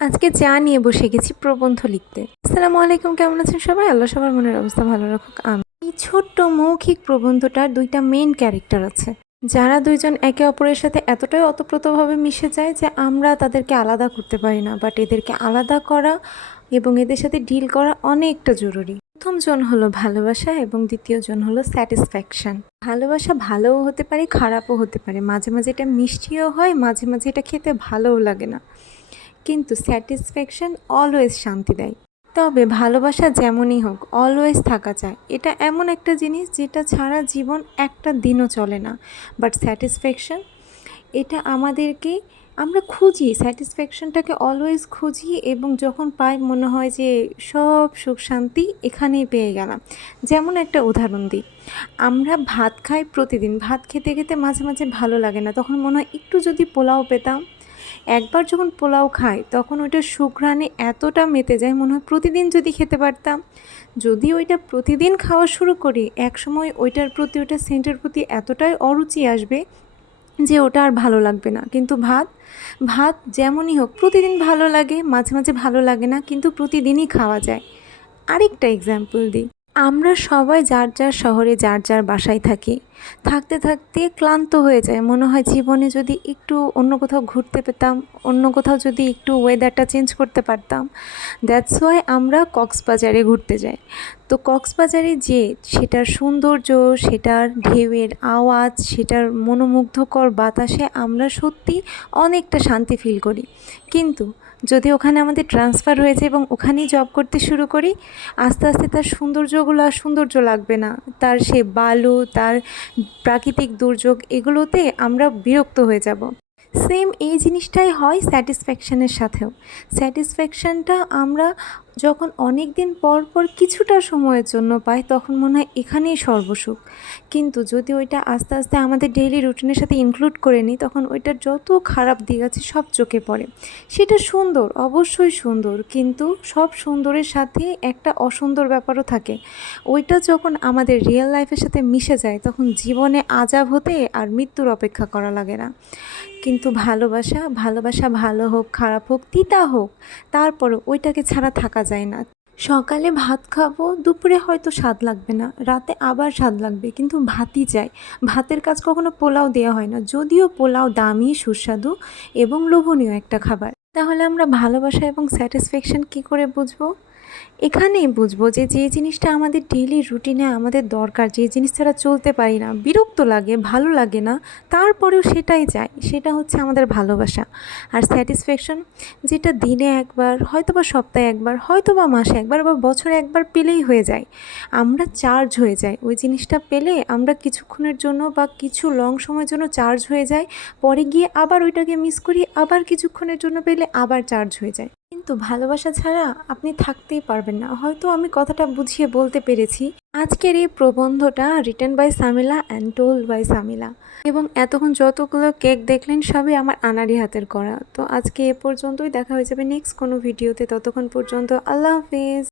আজকে চা নিয়ে বসে গেছি প্রবন্ধ লিখতে। আসসালামু আলাইকুম, কেমন আছেন সবাই? আল্লাহ সবার মনের অবস্থা ভালো রাখুক, আমি। এই ছোট্ট মৌখিক প্রবন্ধটার দুইটা মেইন ক্যারেক্টার আছে, যারা দুইজন একে অপরের সাথে এতটাই ওতপ্রোতভাবে মিশে যায় যে আমরা তাদেরকে আলাদা করতে পারি না, বাট এদেরকে আলাদা করা এবং এদের সাথে ডিল করা অনেকটা জরুরি। প্রথম জন হলো ভালোবাসা এবং দ্বিতীয় জন হলো স্যাটিসফ্যাকশন। ভালোবাসা ভালোও হতে পারে, খারাপও হতে পারে, মাঝে মাঝে এটা মিষ্টিও হয়, মাঝে মাঝে এটা খেতে ভালোও লাগে না, কিন্তু স্যাটিসফ্যাকশন অলওয়েজ শান্তি দেয়। তবে ভালোবাসা যেমনই হোক অলওয়েজ থাকা চায়, এটা এমন একটা জিনিস যেটা ছাড়া জীবন একটা দিনও চলে না। বাট স্যাটিসফ্যাকশন, এটা আমাদেরকে, আমরা খুঁজি স্যাটিসফ্যাকশনটাকে, অলওয়েজ খুঁজি, এবং যখন পাই মনে হয় যে সব সুখ শান্তি এখানেই পেয়ে গেলাম। যেমন একটা উদাহরণ দিই, আমরা ভাত খাই প্রতিদিন, ভাত খেতে খেতে মাঝে মাঝে ভালো লাগে না, তখন মনে হয় একটু যদি পোলাও পেতাম। একবার যখন পোলাও খাই তখন ওইটা সুঘ্রাণে এতটা মেতে যায়, মনে হয় প্রতিদিন যদি খেতে পারতাম। যদি ওইটা প্রতিদিন খাওয়া শুরু করি, একসময় ওইটার প্রতি, ওইটা সেন্টের প্রতি এতটাই অরুচি আসবে যে ওটা আর ভালো লাগবে না। কিন্তু ভাত, ভাত যেমনই হোক প্রতিদিন ভালো লাগে, মাঝে মাঝে ভালো লাগে না, কিন্তু প্রতিদিনই খাওয়া যায়। আরেকটা এক্সাম্পল দিই, আমরা সবাই যার যার শহরে যার যার বাসায় থাকি, থাকতে থাকতে ক্লান্ত হয়ে যায়, মনে হয় জীবনে যদি একটু অন্য কোথাও ঘুরতে পেতাম, অন্য কোথাও যদি একটু ওয়েদারটা চেঞ্জ করতে পারতাম। দ্যাটস ওয়াই আমরা কক্সবাজারে ঘুরতে যাই। তো কক্সবাজারে যে সেটার সৌন্দর্য, সেটার ঢেউয়ের আওয়াজ, সেটার মনোমুগ্ধকর বাতাসে আমরা সত্যি অনেকটা শান্তি ফিল করি। কিন্তু যদি ওখানে আমাদের ট্রান্সফার হয়েছে এবং ওখানেই জব করতে শুরু করি, আস্তে আস্তে তার সৌন্দর্যগুলো আর সৌন্দর্য লাগবে না, তার সে বালু, তার প্রাকৃতিক দুর্যোগ, এগুলোতে আমরা বিরক্ত হয়ে যাব। সেম এই জিনিসটাই হয় স্যাটিসফ্যাকশানের সাথেও। স্যাটিসফ্যাকশানটা আমরা যখন অনেক দিন পর পর কিছুটা সময়ের জন্য পাই, তখন মনে হয় এখানেই সর্বসুখ। কিন্তু যদি ওইটা আস্তে আস্তে আমাদের ডেইলি রুটিনের সাথে ইনক্লুড করে নিই, তখন ওইটার যত খারাপ দিক আছে সব চোখে পড়ে। সেটা সুন্দর, অবশ্যই সুন্দর, কিন্তু সব সুন্দরের সাথে একটা অসুন্দর ব্যাপারও থাকে। ওইটা যখন আমাদের রিয়েল লাইফের সাথে মিশে যায়, তখন জীবনে আজাব হতে আর মৃত্যুর অপেক্ষা করা লাগে না। কিন্তু ভালোবাসা, ভালোবাসা ভালো হোক, খারাপ হোক, তিতা হোক, তারপরও ওইটাকে ছাড়া থাকা যায় না। সকালে ভাত খাবো, দুপুরে হয়তো স্বাদ লাগবে না, রাতে আবার স্বাদ লাগবে, কিন্তু ভাতই চাই। ভাতের কাজ কখনো পোলাও দেওয়া হয় না, যদিও পোলাও দামি, সুস্বাদু এবং লোভনীয় একটা খাবার। তাহলে আমরা ভালোবাসা এবং স্যাটিসফ্যাকশন কী করে বুঝবো? এখানেই বুঝবো যে যে জিনিসটা আমাদের ডেইলি রুটিনে আমাদের দরকার, যে জিনিস ছাড়া চলতে পারি না, বিরক্ত লাগে, ভালো লাগে না, তারপরেও সেটাই চাই, সেটা হচ্ছে আমাদের ভালোবাসা। আর স্যাটিসফ্যাকশন, যেটা দিনে একবার, হয়তো বা সপ্তাহে একবার, হয়তো বা মাসে একবার, বা বছরে একবার পেলেই হয়ে যায়। আমরা চার্জ হয়ে যাই, ওই জিনিসটা পেলে আমরা কিছুক্ষণের জন্য বা কিছু লং সময়ের জন্য চার্জ হয়ে যাই, পরে গিয়ে আবার ওইটাকে মিস করি, আবার কিছুক্ষণের জন্য পেলে আবার চার্জ হয়ে যায়। কিন্তু ভালোবাসা ছাড়া আপনি থাকতেই পারবেন না। হয়তো আমি কথাটা বুঝিয়ে বলতে পেরেছি। আজকের এই প্রবন্ধটা written by Samila and told by Samila, এবং এতক্ষণ যতগুলো কেক দেখলেন সবই আমার আনাড়ি হাতের করা। তো আজকে এ পর্যন্তই, দেখা হয়ে যাবে নেক্সট কোনো ভিডিওতে। ততক্ষণ পর্যন্ত আল্লাহ হাফিজ।